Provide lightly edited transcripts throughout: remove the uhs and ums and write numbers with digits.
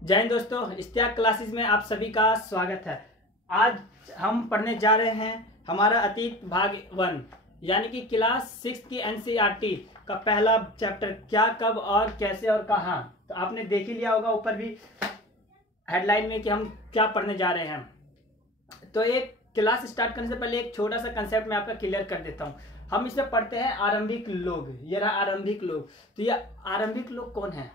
जय हिंद दोस्तों, इश्तियाक क्लासेस में आप सभी का स्वागत है। आज हम पढ़ने जा रहे हैं हमारा अतीत भाग 1 यानी कि क्लास 6 की एनसीईआरटी का पहला चैप्टर क्या, कब और कैसे और कहाँ। तो आपने देख ही लिया होगा ऊपर भी हेडलाइन में कि हम क्या पढ़ने जा रहे हैं। तो एक क्लास स्टार्ट करने से पहले एक छोटा सा कंसेप्ट मैं आपका क्लियर कर देता हूँ। हम इसमें पढ़ते हैं आरंभिक लोग। ये रहा आरंभिक लोग। तो ये आरंभिक लोग कौन है?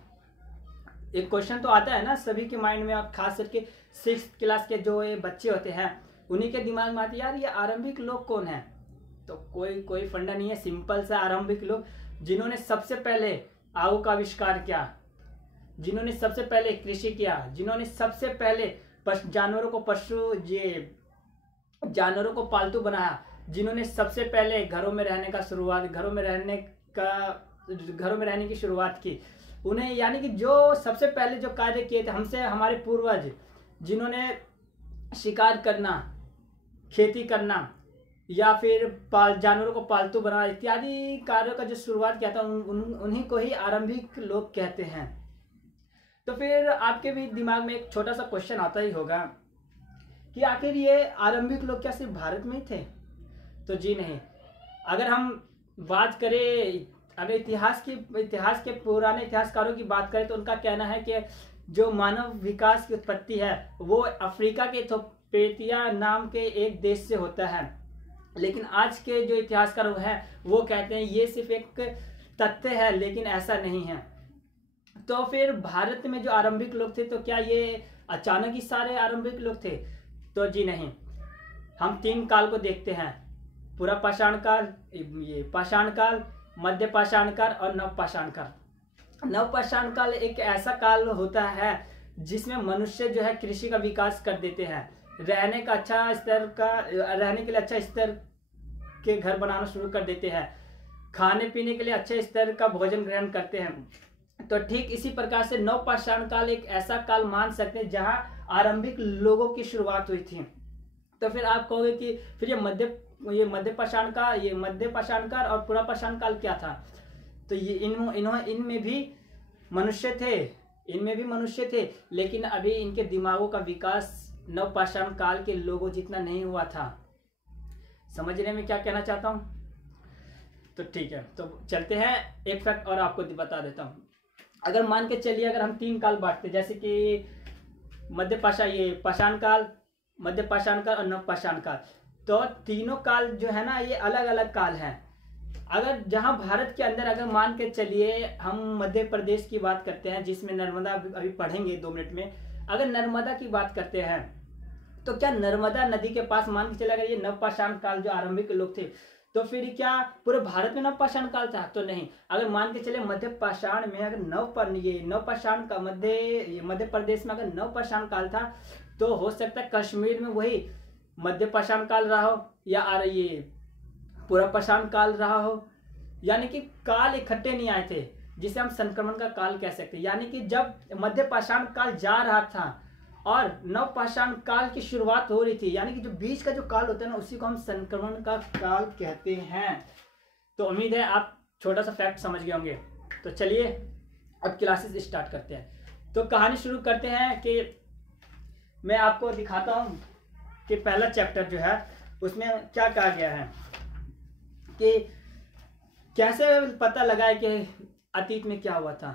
एक क्वेश्चन तो आता है ना सभी के माइंड में, आप खास करके 6th क्लास के जो ये बच्चे होते हैं उन्हीं के दिमाग में आती है यार ये आरंभिक लोग कौन है। तो कोई फंडा नहीं है, सिंपल सा आरंभिक लोग जिन्होंने सबसे पहले आग का आविष्कार किया, जिन्होंने सबसे पहले कृषि किया, जिन्होंने सबसे पहले जानवरों को पालतू बनाया, जिन्होंने सबसे पहले घरों में रहने की शुरुआत की, उन्हें यानी कि जो सबसे पहले जो कार्य किए थे हमसे हमारे पूर्वज, जिन्होंने शिकार करना, खेती करना या फिर जानवरों को पालतू बनाना इत्यादि कार्यों का जो शुरुआत किया था उन्हीं को ही आरंभिक लोग कहते हैं। तो फिर आपके भी दिमाग में एक छोटा सा क्वेश्चन आता ही होगा कि आखिर ये आरंभिक लोग क्या सिर्फ भारत में ही थे? तो जी नहीं। अगर हम बात करें, अगर इतिहास के पुराने इतिहासकारों की बात करें तो उनका कहना है कि जो मानव विकास की उत्पत्ति है वो अफ्रीका के इथियोपिया नाम के एक देश से होता है। लेकिन आज के जो इतिहासकार हैं वो कहते हैं ये सिर्फ एक तथ्य है, लेकिन ऐसा नहीं है। तो फिर भारत में जो आरंभिक लोग थे तो क्या ये अचानक ही सारे आरंभिक लोग थे? तो जी नहीं। हम 3 काल को देखते हैं, पूरा पाषाण काल, ये पाषाण काल, मध्य पाषाण काल और नवपाषाण काल। नवपाषाण काल एक ऐसा काल होता है जिसमें मनुष्य जो है कृषि का विकास कर देते हैं, रहने के लिए अच्छा स्तर के घर बनाना शुरू कर देते हैं, खाने पीने के लिए अच्छे स्तर का भोजन ग्रहण करते हैं। तो ठीक इसी प्रकार से नवपाषाण काल एक ऐसा काल मान सकते हैं जहां आरंभिक लोगों की शुरुआत हुई थी। तो फिर आप कहोगे कि फिर ये मध्य पाषाण काल और पूरा पाषाण काल क्या था? तो ये इनमें भी मनुष्य थे, लेकिन अभी इनके दिमागों का विकास नवपाषाण काल के लोगों जितना नहीं हुआ था। समझने में क्या कहना चाहता हूं? तो ठीक है, तो चलते हैं एक फैक्ट और आपको बता देता हूं। अगर मान के चलिए, अगर हम 3 काल बांटते, जैसे कि पाषाण काल, मध्य पाषाण काल और नवपाषाण काल, तो तीनों काल जो है ना ये अलग अलग काल हैं। अगर जहां भारत के अंदर अगर मान के चलिए हम मध्य प्रदेश की बात करते हैं जिसमें नर्मदा, अभी पढ़ेंगे 2 मिनट में, अगर नर्मदा की बात करते हैं तो क्या नर्मदा नदी के पास मान के चले अगर ये नवपाषाण काल जो आरंभिक लोग थे तो फिर क्या पूरे भारत में नवपाषाण काल था? तो नहीं। अगर मान के चले मध्य पाषाण में अगर नवपाषाण का मध्य प्रदेश में अगर नवपाषाण काल था तो हो सकता है कश्मीर में वही मध्य पाषाण काल रहा हो या ये पूरा पाषाण काल रहा हो। यानी कि काल इकट्ठे नहीं आए थे, जिसे हम संक्रमण का काल कह सकते हैं। यानी कि जब मध्य पाषाण काल जा रहा था और नव पाषाण काल की शुरुआत हो रही थी, यानी कि जो बीच का जो काल होता है ना उसी को हम संक्रमण का काल कहते हैं। तो उम्मीद है आप छोटा सा फैक्ट समझ गए होंगे। तो चलिए अब क्लासेस स्टार्ट करते हैं। तो कहानी शुरू करते हैं कि मैं आपको दिखाता हूं कि पहला चैप्टर जो है उसमें क्या कहा गया है कि कैसे पता लगाए कि अतीत में क्या हुआ था।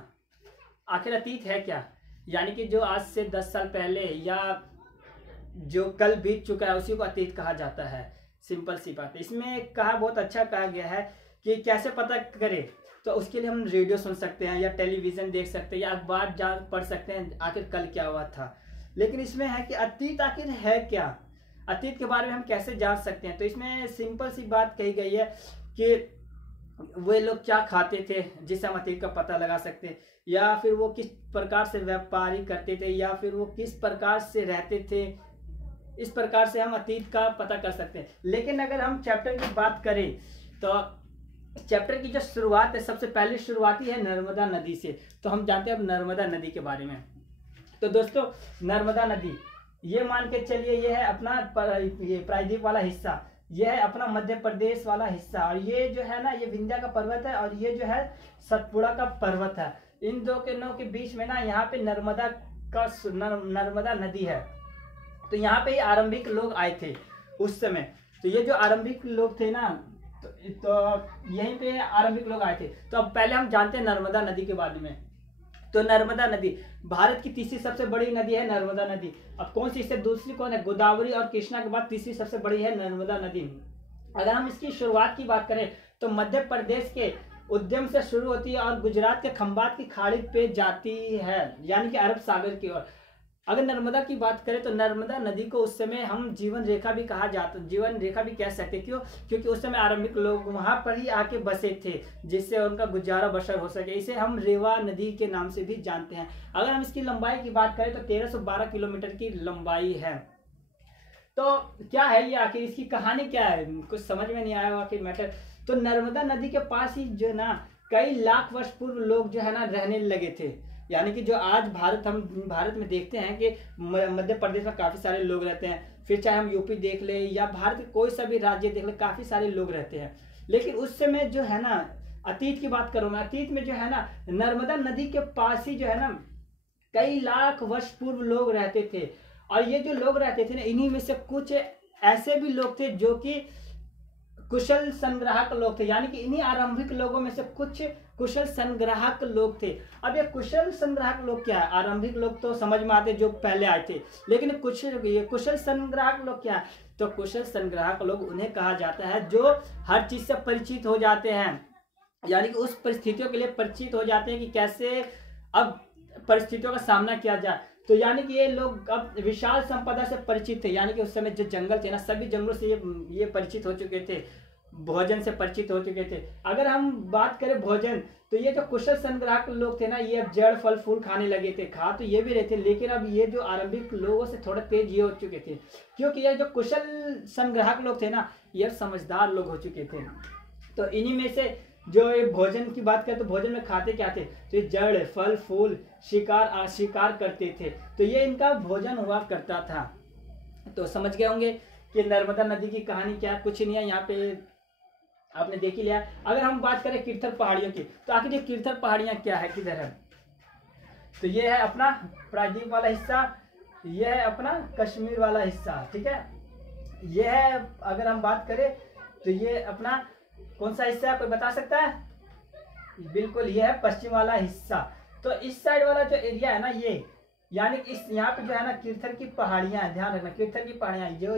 आखिर अतीत है क्या? यानी कि जो आज से 10 साल पहले या जो कल बीत चुका है उसी को अतीत कहा जाता है। सिंपल सी बात है। इसमें बहुत अच्छा कहा गया है कि कैसे पता करें। तो उसके लिए हम रेडियो सुन सकते हैं या टेलीविजन देख सकते हैं या अखबार पढ़ सकते हैं आखिर कल क्या हुआ था। लेकिन इसमें है कि अतीत आखिर है क्या, अतीत के बारे में हम कैसे जान सकते हैं। तो इसमें सिंपल सी बात कही गई है कि वे लोग क्या खाते थे जिससे हम अतीत का पता लगा सकते हैं, या फिर वो किस प्रकार से व्यापारी करते थे, या फिर वो किस प्रकार से रहते थे। इस प्रकार से हम अतीत का पता कर सकते हैं। लेकिन अगर हम चैप्टर की बात करें तो चैप्टर की जो शुरुआत है सबसे पहले शुरुआती है नर्मदा नदी से। तो हम जानते हैं अब नर्मदा नदी के बारे में। तो दोस्तों नर्मदा नदी ये मान के चलिए ये है अपना ये प्रायद्वीप वाला हिस्सा, ये है अपना मध्य प्रदेश वाला हिस्सा, और ये जो है ना ये विंध्या का पर्वत है और ये जो है सतपुड़ा का पर्वत है। इन दो के बीच में ना यहाँ पे नर्मदा का नर्मदा नदी है। तो यहाँ पे आरंभिक लोग आए थे उस समय। तो ये जो आरंभिक लोग थे ना, तो यहीं पे आरंभिक लोग आए थे। तो अब पहले हम जानते हैं नर्मदा नदी के बारे में। तो नर्मदा नदी भारत की तीसरी सबसे बड़ी नदी है, नर्मदा नदी। अब कौन सी, इससे दूसरी कौन है? गोदावरी और कृष्णा के बाद तीसरी सबसे बड़ी है नर्मदा नदी। अगर हम इसकी शुरुआत की बात करें तो मध्य प्रदेश के उद्यम से शुरू होती है और गुजरात के खंभात की खाड़ी पे जाती है, यानी कि अरब सागर की ओर। अगर नर्मदा की बात करें तो नर्मदा नदी को उस समय हम जीवन रेखा भी कहा जाता, जीवन रेखा भी कह सकते। क्यों? क्योंकि उस समय आरंभिक लोग वहां पर ही आके बसे थे, जिससे उनका गुजारा बसर हो सके। इसे हम रेवा नदी के नाम से भी जानते हैं। अगर हम इसकी लंबाई की बात करें तो 1312 किलोमीटर की लंबाई है। तो क्या है ये, आखिर इसकी कहानी क्या है? कुछ समझ में नहीं आया आखिर मैटर। तो नर्मदा नदी के पास ही जो है ना कई लाख वर्ष पूर्व लोग जो है ना रहने लगे थे। यानी कि जो आज हम भारत में देखते हैं कि मध्य प्रदेश में काफी सारे लोग रहते हैं, फिर चाहे हम यूपी देख ले या भारत के कोई सा भी राज्य देख ले, काफी सारे लोग रहते हैं। लेकिन उस समय जो है ना, अतीत की बात करूं मैं, अतीत में जो है ना नर्मदा नदी के पास ही जो है ना कई लाख वर्ष पूर्व लोग रहते थे। और ये जो लोग रहते थे ना, इन्हीं में से कुछ ऐसे भी लोग थे जो कि कुशल संग्राहक लोग थे। यानी कि इन्हीं आरंभिक लोगों में से कुछ कुशल संग्राहक लोग थे। अब ये कुशल संग्राहक लोग क्या है? आरंभिक लोग तो समझ में आते जो पहले आए थे, लेकिन ये कुशल संग्राहक लोग क्या है? तो कुशल संग्राहक लोग उन्हें कहा जाता है जो हर चीज से परिचित हो जाते हैं, यानी कि उस परिस्थितियों के लिए परिचित हो जाते हैं कि कैसे अब परिस्थितियों का सामना किया जाए। तो यानी कि ये लोग अब विशाल संपदा से परिचित थे। यानी कि उस समय जो जंगल थे ना, सभी जंगलों से ये परिचित हो चुके थे, भोजन से परिचित हो चुके थे। अगर हम बात करें भोजन, तो ये जो कुशल संग्राहक लोग थे ना, ये अब जड़ फल फूल खाने लगे थे। खा तो ये भी रहे थे, लेकिन अब ये जो आरंभिक लोगों से थोड़ा तेज ये हो चुके थे, क्योंकि ये जो कुशल संग्राहक लोग थे ना, ये समझदार लोग हो चुके थे। तो इन्हीं में से जो ये भोजन की बात करें तो भोजन में खाते क्या थे? तो ये जड़ फल फूल शिकार करते थे। तो ये इनका भोजन हुआ करता था। तो समझ गए होंगे कि नर्मदा नदी की कहानी क्या है। कुछ नहीं है, यहाँ पे आपने देख ही लिया। अगर हम बात करें कीर्थर पहाड़ियों की, तो आखिर ये कीर्थर पहाड़ियां क्या है, किधर है? तो ये है अपना प्रायद्वीप वाला हिस्सा, ये है अपना कश्मीर वाला हिस्सा, ठीक है। ये है, अगर हम बात करें तो ये अपना कौन सा हिस्सा है, कोई बता सकता है? बिल्कुल ये है पश्चिम वाला हिस्सा। तो इस साइड वाला जो एरिया है ना, ये यानी इस यहाँ पे जो है ना कीर्थर की पहाड़ियां है, ध्यान रखना कीर्थर की पहाड़ियां, जो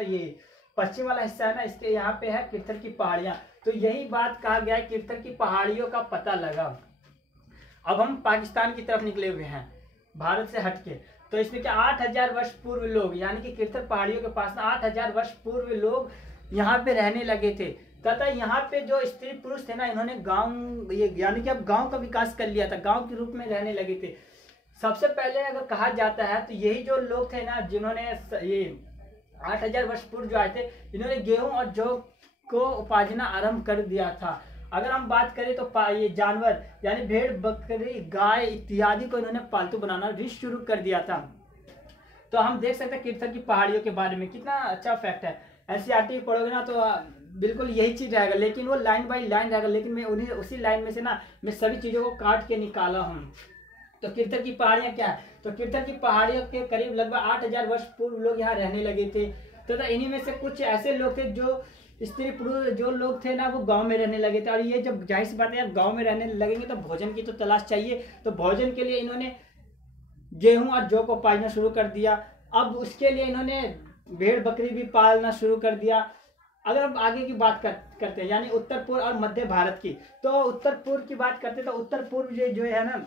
ये पश्चिम वाला हिस्सा है ना, इसके यहाँ पे है कीर्थर की पहाड़ियां। तो यही बात कहा गया है, कीर्थर की पहाड़ियों का पता लगा। अब हम पाकिस्तान की तरफ निकले हुए हैं भारत से हटके। तो इसमें क्या 8000 वर्ष पूर्व लोग, यानी कि कीर्थर पहाड़ियों के पास ना 8000 वर्ष पूर्व लोग यहाँ पे रहने लगे थे। तथा यहाँ पे जो स्त्री पुरुष थे ना, इन्होंने गांव यानी कि अब गांव का विकास कर लिया था, गांव के रूप में रहने लगे थे। सबसे पहले अगर कहा जाता है तो यही जो लोग थे ना, जिन्होंने ये 8000 वर्ष पूर्व जो आए थे, इन्होंने गेहूं और जौ को उपाजना आरंभ कर दिया था। अगर हम बात करें तो ये जानवर यानी भेड़ बकरी गाय इत्यादि को इन्होंने पालतू बनाना शुरू कर दिया था। तो हम देख सकते हैं कीर्थर की पहाड़ियों के बारे में कितना अच्छा फैक्ट है। एनसीईआरटी पढ़ोगे ना तो बिल्कुल यही चीज रहेगा, लेकिन वो लाइन बाय लाइन रहेगा, लेकिन मैं उन्हीं उसी लाइन में से ना मैं सभी चीजों को काट के निकाला हूँ। तो कीर्थर की पहाड़ियां क्या है? तो कीर्थर की पहाड़ियों के करीब लगभग 8000 वर्ष पूर्व लोग यहाँ रहने लगे थे। तो इन्हीं में से कुछ ऐसे लोग थे जो स्त्री पुरुष जो लोग थे ना, वो गांव में रहने लगे थे। और ये जब जाहिर सी बात है, अब गांव में रहने लगेंगे तो भोजन की तो तलाश चाहिए। तो भोजन के लिए इन्होंने गेहूं और जौ को पालना शुरू कर दिया। अब उसके लिए इन्होंने भेड़ बकरी भी पालना शुरू कर दिया। अगर हम आगे की बात करते हैं यानी उत्तर पूर्व और मध्य भारत की, तो उत्तर पूर्व की बात करते हैं तो उत्तर पूर्व जो है ना,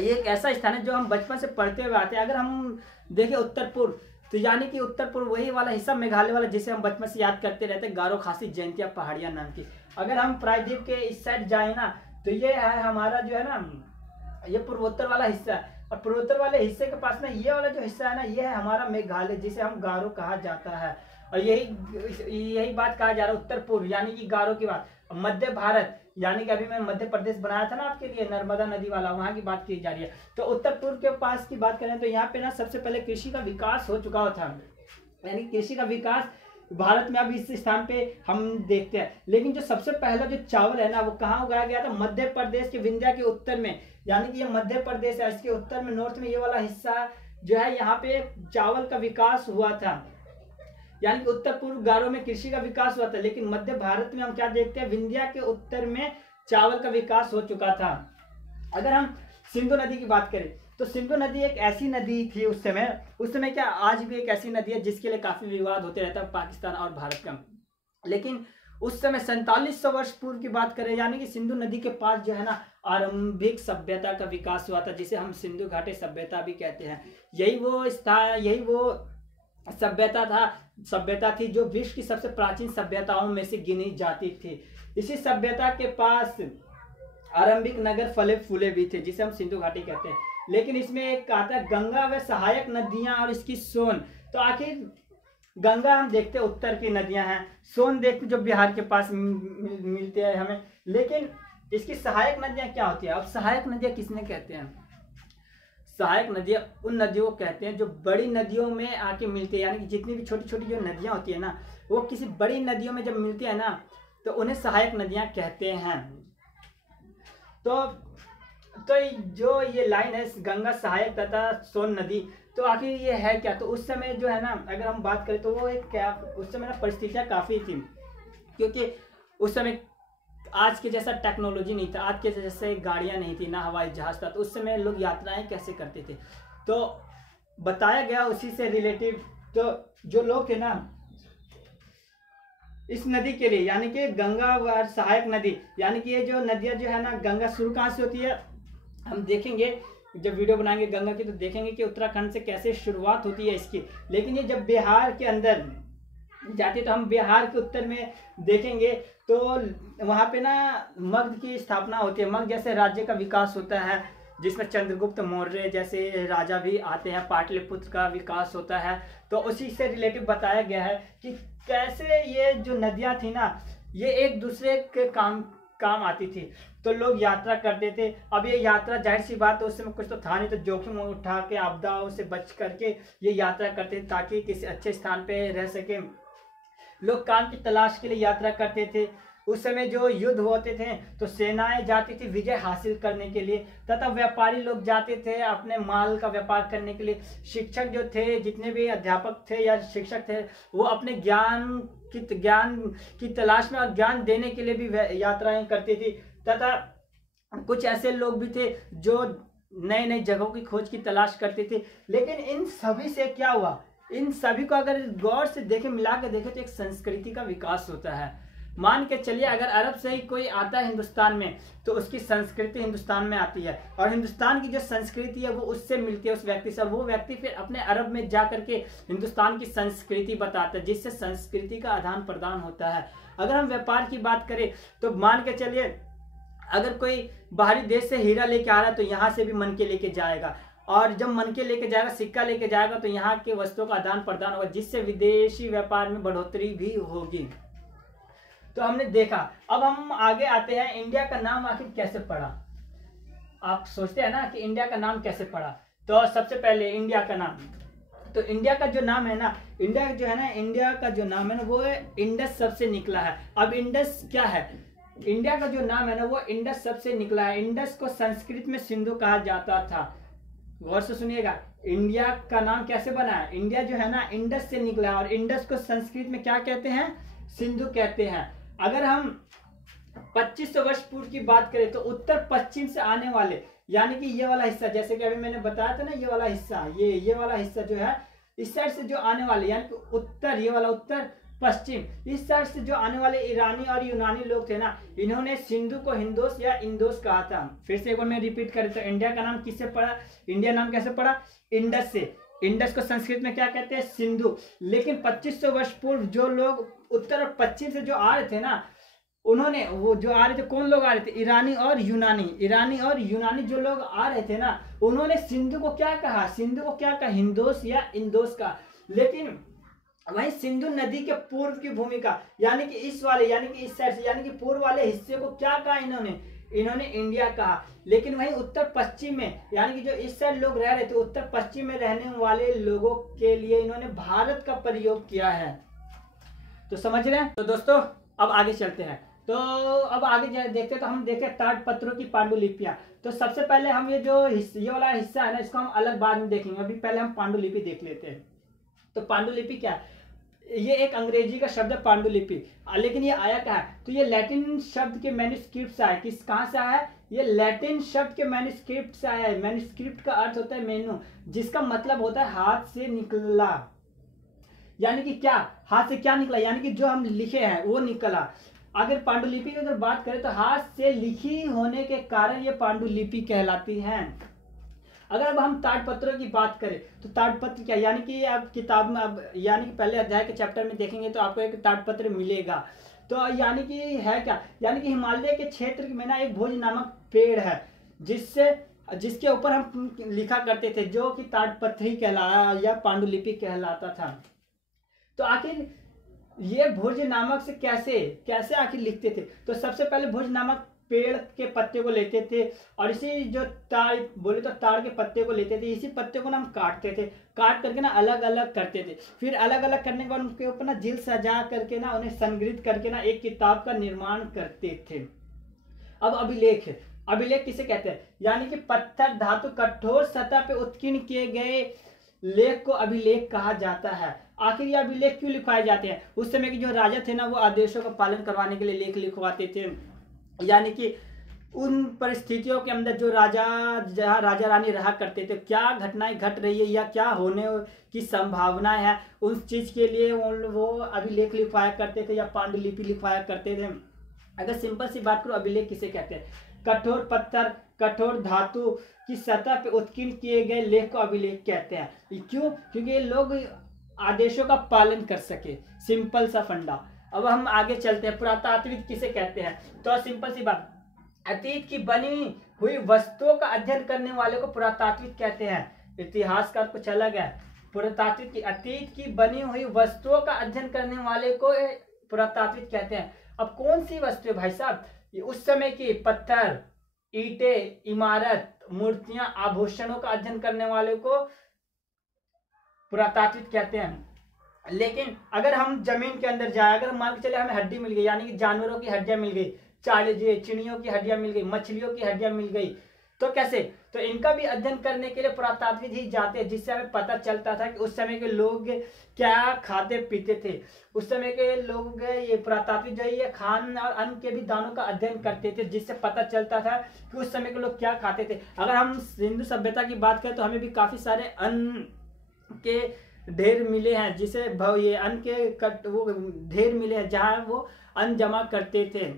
ये एक ऐसा स्थान है जो हम बचपन से पढ़ते हुए आते हैं। अगर हम देखें उत्तर पूर्व, तो यानी कि उत्तर पूर्व वही वाला हिस्सा मेघालय वाला जिसे हम बचपन से याद करते रहते हैं, गारो खासी जयंतिया पहाड़ियां नाम की। अगर हम प्रायद्वीप के इस साइड जाए ना, तो ये है हमारा जो है ना, ये पूर्वोत्तर वाला हिस्सा है। और पूर्वोत्तर वाले हिस्से के पास ना ये वाला जो हिस्सा है ना, ये है हमारा मेघालय जिसे हम गारो कहा जाता है। और यही बात कहा जा रहा है उत्तर पूर्व यानी कि गारो की बात। मध्य भारत यानी कि अभी मैं मध्य प्रदेश बनाया था ना आपके लिए, नर्मदा नदी वाला, वहां की बात की जा रही है। तो उत्तर पूर्व के पास की बात करें तो यहाँ पे ना सबसे पहले कृषि का विकास हो चुका था। यानी कृषि का विकास भारत में अब इस स्थान पे हम देखते हैं। लेकिन जो सबसे पहला जो चावल है ना वो कहाँ उगाया गया था? मध्य प्रदेश के विंध्या के उत्तर में, यानी कि ये मध्य प्रदेश है, इसके उत्तर में नॉर्थ में ये वाला हिस्सा जो है यहाँ पे चावल का विकास हुआ था, यानी कि उत्तर पूर्व गारो में कृषि का विकास हुआ था। लेकिन मध्य भारत में हम क्या देखते हैं? विंध्या के उत्तर में चावल का विकास हो चुका था। अगर हम सिंधु नदी की बात करें तो सिंधु नदी एक ऐसी नदी थी उस समय क्या आज भी एक ऐसी नदी है जिसके लिए काफी विवाद होते रहता है पाकिस्तान और भारत का। लेकिन उस समय 4700 वर्ष पूर्व की बात करें, यानी कि सिंधु नदी के पास जो है ना आरंभिक सभ्यता का विकास हुआ था, जिसे हम सिंधु घाटी सभ्यता भी कहते हैं। यही वो सभ्यता थी जो विश्व की सबसे प्राचीन सभ्यताओं में से गिनी जाती थी। इसी सभ्यता के पास आरंभिक नगर फले फूले भी थे, जिसे हम सिंधु घाटी कहते हैं। लेकिन इसमें एक आता है गंगा व सहायक नदियां और इसकी सोन। तो आखिर गंगा हम देखते हैं उत्तर की नदियां हैं, सोन देखते जो बिहार के पास मिलते हैं हमें, लेकिन इसकी सहायक नदियां क्या होती है? अब सहायक नदियां किसने कहते हैं? सहायक नदियां उन नदियों को कहते हैं जो बड़ी नदियों में आके मिलती है, यानी कि जितनी भी छोटी छोटी जो नदियां होती है ना वो किसी बड़ी नदियों में जब मिलती है ना तो उन्हें सहायक नदियां कहते हैं। तो जो ये लाइन है गंगा सहायक तथा सोन नदी, तो आखिर ये है क्या? तो उस समय जो है ना अगर हम बात करें तो वो एक क्या उस समय ना परिस्थितियां काफी थी, क्योंकि उस समय आज के जैसा टेक्नोलॉजी नहीं था, आज के जैसे गाड़ियां नहीं थी, ना हवाई जहाज था। तो उस समय लोग यात्राएं कैसे करते थे? तो बताया गया उसी से रिलेटिव, तो जो लोग थे ना इस नदी के लिए, यानी कि गंगा व सहायक नदी, यानी कि ये जो नदियां जो है ना गंगा शुरू कहाँ से होती है? हम देखेंगे जब वीडियो बनाएंगे गंगा की तो देखेंगे कि उत्तराखंड से कैसे शुरुआत होती है इसकी। लेकिन ये जब बिहार के अंदर जाती तो हम बिहार के उत्तर में देखेंगे तो वहाँ पे ना मगध की स्थापना होती है। मगध जैसे राज्य का विकास होता है जिसमें चंद्रगुप्त मौर्य जैसे राजा भी आते हैं, पाटलिपुत्र का विकास होता है। तो उसी से रिलेटिव बताया गया है कि कैसे ये जो नदियां थी ना ये एक दूसरे के काम आती थी, तो लोग यात्रा करते थे। अब ये यात्रा जाहिर सी बात है उस समय कुछ तो था नहीं, तो जोखिम उठा के आपदाओं से बच करके ये यात्रा करते थे ताकि किसी अच्छे स्थान पे रह सके। लोग काम की तलाश के लिए यात्रा करते थे। उस समय जो युद्ध होते थे तो सेनाएं जाती थी विजय हासिल करने के लिए, तथा व्यापारी लोग जाते थे अपने माल का व्यापार करने के लिए। शिक्षक जो थे, जितने भी अध्यापक थे या शिक्षक थे, वो अपने ज्ञान की तलाश में और ज्ञान देने के लिए भी यात्राएं करती थी। तथा कुछ ऐसे लोग भी थे जो नए नए जगहों की खोज की तलाश करते थे। लेकिन इन सभी से क्या हुआ? इन सभी को अगर गौर से देखें, मिला के देखें तो एक संस्कृति का विकास होता है। मान के चलिए अगर अरब से ही कोई आता है हिंदुस्तान में तो उसकी संस्कृति हिंदुस्तान में आती है, और हिंदुस्तान की जो संस्कृति है वो उससे मिलती है उस व्यक्ति से, और वो व्यक्ति फिर अपने अरब में जा करके हिंदुस्तान की संस्कृति बताता है, जिससे संस्कृति का आदान प्रदान होता है। अगर हम व्यापार की बात करें तो मान के चलिए अगर कोई बाहरी देश से हीरा लेके आ रहा है तो यहाँ से भी मन के लेके जाएगा, और जब मन के लेके जाएगा, सिक्का लेके जाएगा, तो यहाँ के वस्तुओं का आदान प्रदान होगा, जिससे विदेशी व्यापार में बढ़ोतरी भी होगी। तो हमने देखा। अब हम आगे आते हैं, इंडिया का नाम आखिर कैसे पड़ा? आप सोचते हैं ना कि इंडिया का नाम कैसे पड़ा, तो सबसे पहले इंडिया का नाम, तो इंडिया का जो नाम है ना, इंडिया का जो नाम है ना वो इंडस शब्द से निकला है। अब इंडस क्या है? इंडिया का जो नाम है ना वो इंडस शब्द से निकला है। इंडस को संस्कृत में सिंधु कहा जाता था। गौर से सुनिएगा, इंडिया का नाम कैसे बना है? इंडिया जो है ना इंडस से निकला है, और इंडस को संस्कृत में क्या कहते हैं? सिंधु कहते हैं। अगर हम 2500 वर्ष पूर्व की बात करें तो उत्तर पश्चिम से आने वाले, यानी कि ये वाला हिस्सा, जैसे कि अभी मैंने बताया था ना, ये वाला हिस्सा, ये वाला हिस्सा जो है इस साइड से जो आने वाले, यानी कि उत्तर, ये वाला उत्तर पश्चिम, इस साइड से जो आने वाले ईरानी और यूनानी लोग थे ना, इन्होंने सिंधु को हिंदोस या इंदोस कहा था। फिर से एक बार मैं रिपीट करें तो इंडिया का नाम किससे पड़ा? इंडिया नाम कैसे पड़ा? इंडस से। इंडस को संस्कृत में क्या कहते हैं? सिंधु। लेकिन 2500 वर्ष पूर्व जो लोग उत्तर और पश्चिम से जो आ रहे थे ना, उन्होंने वो जो आ रहे थे, कौन लोग आ रहे थे? ईरानी और यूनानी जो लोग आ रहे थे ना, उन्होंने सिंधु को क्या कहा? हिंदोस या इंदोस का। लेकिन वहीं सिंधु नदी के पूर्व की भूमिका, यानी कि इस वाले, यानी कि इस साइड से, यानी कि पूर्व वाले हिस्से को क्या कहा इन्होंने इंडिया कहा। लेकिन वहीं उत्तर पश्चिम में, यानी कि जो इस साइड लोग रह रहे थे, उत्तर पश्चिम में रहने वाले लोगों के लिए इन्होंने भारत का प्रयोग किया है। तो समझ रहे हैं। तो दोस्तों अब आगे चलते हैं। तो अब आगे देखते हैं, तो हम देखें ताड़पत्रों की पांडुलिपियां। तो सबसे पहले हम ये वाला हिस्सा है ना, इसको हम अलग बाद में देखेंगे, अभी पहले हम पांडुलिपि देख लेते हैं। तो पांडुलिपि क्या है? ये एक अंग्रेजी का शब्द है पांडुलिपि, लेकिन ये आया क्या है? तो ये लैटिन शब्द के मैन्युस्क्रिप्ट से आया। कहाँ से आया है? ये लैटिन शब्द के मैन्युस्क्रिप्ट से आया है। मैन्युस्क्रिप्ट का अर्थ होता है मेनू, जिसका मतलब होता है हाथ से निकला। यानी कि क्या हाथ से क्या निकला? यानी कि जो हम लिखे हैं वो निकला। अगर पांडुलिपि की अगर बात करें तो हाथ से लिखी होने के कारण ये पांडुलिपि कहलाती हैं। अगर अब हम ताड़पत्रों की बात करें तो ताड़पत्र क्या, यानी कि आप किताब में अब यानी कि पहले अध्याय के चैप्टर में देखेंगे तो आपको एक ताड़पत्र मिलेगा। तो यानी कि है क्या? यानी कि हिमालय के क्षेत्र में ना एक भोज नामक पेड़ है, जिसके ऊपर हम लिखा करते थे, जो कि ताड़पत्री कहलाया या पांडुलिपि कहलाता था। तो आखिर ये भोज नामक से कैसे आखिर लिखते थे? तो सबसे पहले भोज नामक पेड़ के पत्ते को लेते थे, और इसी जो ताड़ के पत्ते को लेते थे, इसी पत्ते को ना हम काटते थे, काट करके ना अलग अलग करते थे। फिर अलग अलग करने के बाद उनके ऊपर ना झील सजा करके ना उन्हें संग्रहित करके ना एक किताब का निर्माण करते थे। अब अभिलेख किसे कहते हैं? यानी कि पत्थर धातु कठोर सतह पे उत्कीर्ण किए गए लेख को अभिलेख कहा जाता है। आखिर ये अभिलेख क्यों लिखवाए जाते हैं? उस समय के जो राजा थे ना, वो आदेशों का पालन करवाने के लिए लेख लिखवाते थे। यानी कि उन परिस्थितियों के अंदर जो जहाँ राजा रानी रहा करते थे, क्या घटनाएं घट रही है या क्या होने की संभावनाएं है, उस चीज के लिए वो अभिलेख लिखवाया करते थे या पांडुलिपि लिखवाया करते थे। अगर सिंपल सी बात करो, अभिलेख किसे कहते हैं? कठोर पत्थर कठोर धातु की सतह पे उत्कीर्ण किए गए लेख को अभिलेख कहते हैं। क्यों? क्योंकि ये लोग आदेशों का पालन कर सके। सिंपल सा फंडा। अब हम आगे चलते हैं, पुरातात्विक किसे कहते हैं? तो सिंपल सी बात, अतीत की बनी हुई वस्तुओं का अध्ययन करने वाले को पुरातात्विक कहते हैं। इतिहासकार कुछ अलग है। पुरातात्विक की अतीत की बनी हुई वस्तुओं का अध्ययन करने वाले को पुरातात्विक कहते हैं। अब कौन सी वस्तु भाई साहब? उस समय की पत्थर, ईंटें, इमारत, मूर्तियां, आभूषणों का अध्ययन करने वाले को पुरातात्विक कहते हैं। लेकिन अगर हम जमीन के अंदर जाए, अगर मान के चले हमें हड्डी मिल गई, यानी कि जानवरों की हड्डियां मिल गई, चिड़ियों की हड्डियां मिल गई, मछलियों की हड्डियां मिल गई, तो कैसे? तो इनका भी अध्ययन करने के लिए पुरातात्विक ही जाते हैं, जिससे हमें पता चलता था कि उस समय के लोग क्या खाते पीते थे। उस समय के लोग ये पुरातात्विक जो है ये खान और अन्न के भी दानों का अध्ययन करते थे, जिससे पता चलता था कि उस समय के लोग क्या खाते थे। अगर हम हिंदू सभ्यता की बात करें तो हमें भी काफी सारे अन्न के ढेर मिले हैं, जिसे ये अन्न के वो ढेर मिले हैं जहां वो अन्न जमा करते थे।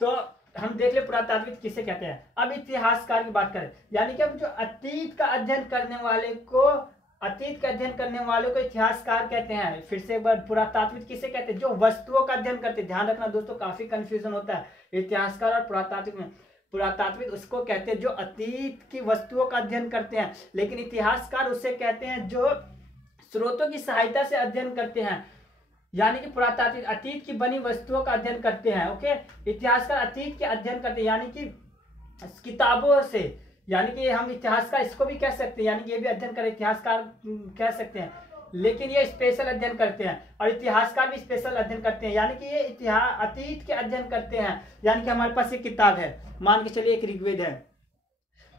तो हम देख ले पुरातात्विक किसे कहते हैं। अब इतिहासकार की बात करें, यानी कि अब जो अतीत का अध्ययन करने वाले को इतिहासकार कहते हैं। फिर से एक बार, पुरातात्विक किसे कहते हैं? जो वस्तुओं का अध्ययन करते हैं। ध्यान रखना दोस्तों, काफी कंफ्यूजन होता है इतिहासकार और पुरातात्विक में। पुरातात्विक उसको कहते हैं जो अतीत की वस्तुओं का अध्ययन करते हैं, लेकिन इतिहासकार उसे कहते हैं जो स्रोतों की सहायता से अध्ययन करते हैं। यानी कि पुरातात्विक अतीत की बनी वस्तुओं का अध्ययन करते हैं, ओके। इतिहासकार अतीत के अध्ययन करते हैं, यानी कि किताबों से। यानी कि हम इतिहासकार इसको भी कह सकते हैं, यानी कि ये भी अध्ययन कर इतिहासकार कह सकते हैं, लेकिन ये स्पेशल अध्ययन करते हैं। और इतिहासकार भी स्पेशल अध्ययन करते हैं, यानी कि ये अतीत के अध्ययन करते हैं। यानी कि हमारे पास एक किताब है, मान के चलिए एक ऋग्वेद है,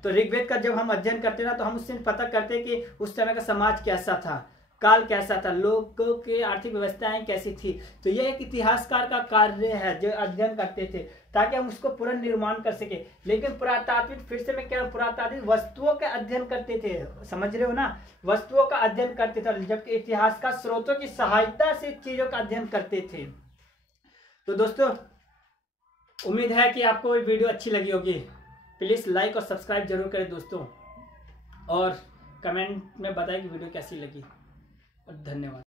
तो ऋग्वेद का जब हम अध्ययन करते हैं ना, तो हम उससे पता करते हैं कि उस समय का समाज कैसा था, काल कैसा था, लोगों की आर्थिक व्यवस्थाएं कैसी थी। तो ये एक इतिहासकार का कार्य है जो अध्ययन करते थे, ताकि हम उसको पुनर्निर्माण कर सके। लेकिन पुरातात्विक, फिर से मैं कह रहा हूँ, पुरातात्विक वस्तुओं का अध्ययन करते थे, समझ रहे हो ना, वस्तुओं का अध्ययन करते थे, जबकि इतिहासकार स्रोतों की सहायता से चीजों का अध्ययन करते थे। तो दोस्तों, उम्मीद है कि आपको ये वीडियो अच्छी लगी होगी। प्लीज लाइक और सब्सक्राइब जरूर करें दोस्तों, और कमेंट में बताएं कि वीडियो कैसी लगी। धन्यवाद।